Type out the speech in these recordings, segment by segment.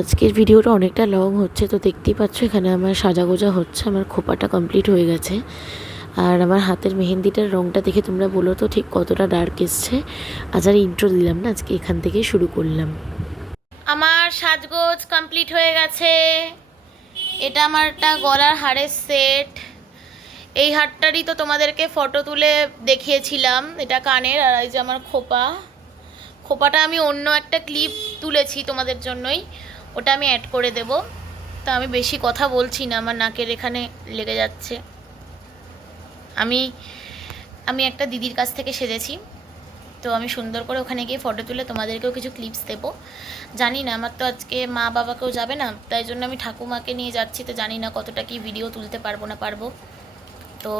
আজকের ভিডিওটা অনেকটা লং হচ্ছে, তো দেখতেই পাচ্ছ এখানে আমার সাজাগোজা হচ্ছে, আমার খোপাটা কমপ্লিট হয়ে গেছে। আর আমার হাতের মেহেন্দিটার রঙটা দেখে তোমরা বলো তো ঠিক কতটা ডার্ক এসছে। আজ আর ইন্ট্রো দিলাম না, আজকে এখান থেকেই শুরু করলাম। আমার সাজগোজ কমপ্লিট হয়ে গেছে। এটা আমার একটা গলার হারের সেট এই হারটারই তো তোমাদেরকে ফটো তুলে দেখিয়েছিলাম, এটা কানের আর এই যে আমার খোপা। খোপাটা আমি অন্য একটা ক্লিপ তুলেছি তোমাদের জন্যই। ওটা আমি অ্যাড করে দেব। তা আমি বেশি কথা বলছি না, আমার নাকের এখানে লেগে যাচ্ছে। আমি আমি একটা দিদির কাছ থেকে সেজেছি। তো আমি সুন্দর করে ওখানে গিয়ে ফটো তুলে তোমাদেরকেও কিছু ক্লিপস দেবো। জানি না, আমার তো আজকে মা বাবাকেও যাবে না, তাই জন্য আমি ঠাকুমাকে নিয়ে যাচ্ছি, তো জানি না কতটা কি ভিডিও তুলতে পারব না পারব। তো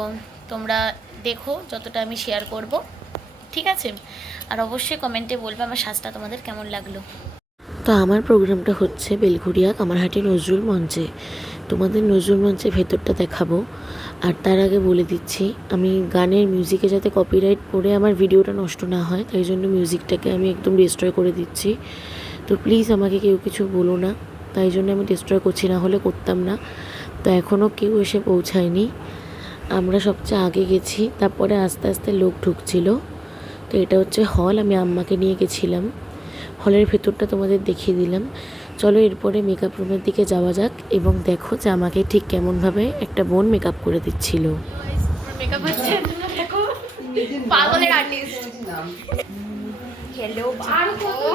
তোমরা দেখো যতটা আমি শেয়ার করব। ঠিক আছে? আর অবশ্যই কমেন্টে বলবে আমার সাজটা তোমাদের কেমন লাগল। তো আমার প্রোগ্রামটা হচ্ছে বেলঘুরিয়া কামারহাটি নজরুল মঞ্চে। তোমাদের নজরুল মঞ্চে ভেতরটা দেখাবো। আর তার আগে বলে দিচ্ছি, আমি গানের মিউজিকে যাতে কপিরাইট পড়ে আমার ভিডিওটা নষ্ট না হয়, তাই জন্য মিউজিকটাকে আমি একদম ডিস্ট্রয় করে দিচ্ছি। তো প্লিজ আমাকে কেউ কিছু বলো না, তাই জন্য আমি ডিস্ট্রয় করছি, না হলে করতাম না। তো এখনও কেউ এসে পৌঁছায়নি। আমরা সবচেয়ে আগে গেছি, তারপরে আস্তে আস্তে লোক ঢুকছিল। তো এটা হচ্ছে হল আমি আম্মাকে নিয়ে গেছিলাম। হলের ভেতরটা তোমাদের দেখিয়ে দিলাম। চলো এরপরে মেকআপ রুমের দিকে যাওয়া যাক এবং দেখো যে আমাকে ঠিক কেমনভাবে একটা বোন মেকআপ করে দিচ্ছিল। আমার পাগলের আর্টিস্ট হ্যালো আর কত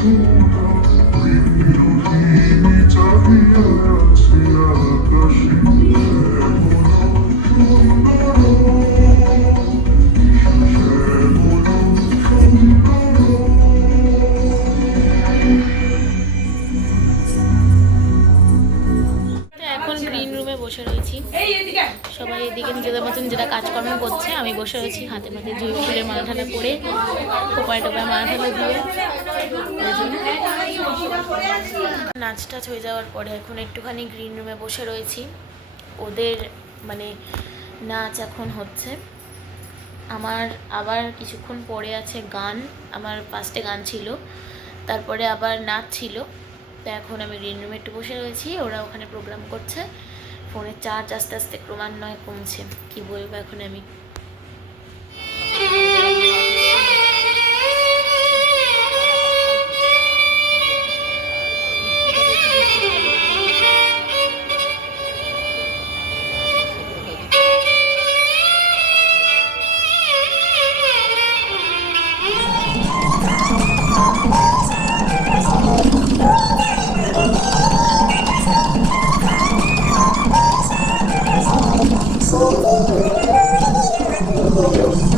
সঙ্গ সুধা বসে রয়েছি, হাতে মাথায় জুই ফুলে ঠালা পরে কোপায় টোপায় মালা ঠালা দিয়ে নাচ টাচ হয়ে যাওয়ার পরে এখন একটুখানি গ্রিন রুমে বসে রয়েছি। ওদের মানে নাচ এখন হচ্ছে। আমার আবার কিছুক্ষণ পরে আছে গান, আমার ফার্স্টে গান ছিল, তারপরে আবার নাচ ছিল। তো এখন আমি গ্রিন রুমে একটু বসে রয়েছি, ওরা ওখানে প্রোগ্রাম করছে। ফোনের চার্জ আস্তে আস্তে ক্রমান্বয়ে কমছে। কি বলব এখন আমি?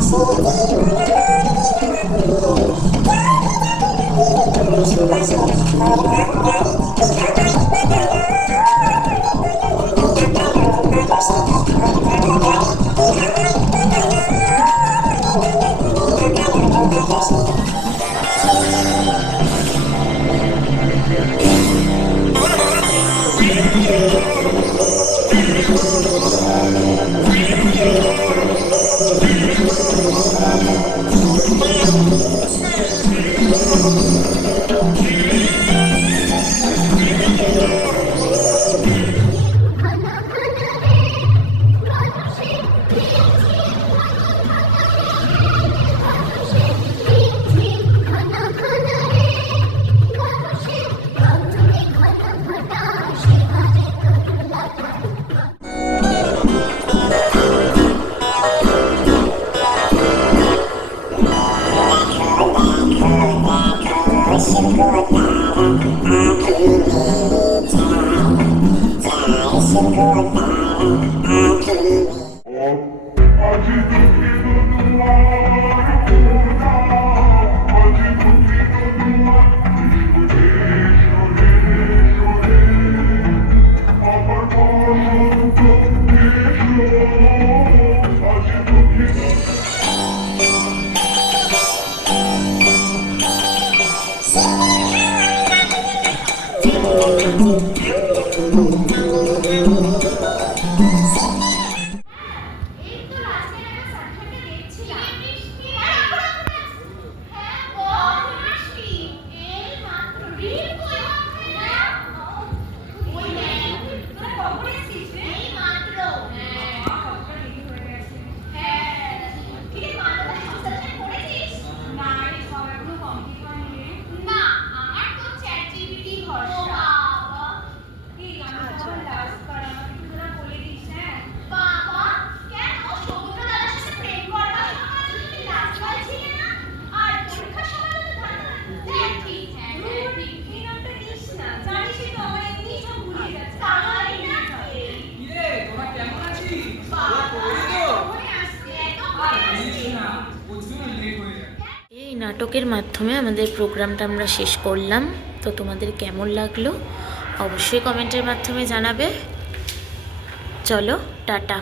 আজি do নাটকের মাধ্যমে আমাদের প্রোগ্রামটা আমরা শেষ করলাম। তো তোমাদের কেমন লাগল? অবশ্যই কমেন্টের মাধ্যমে জানাবে। চলো, টাটা।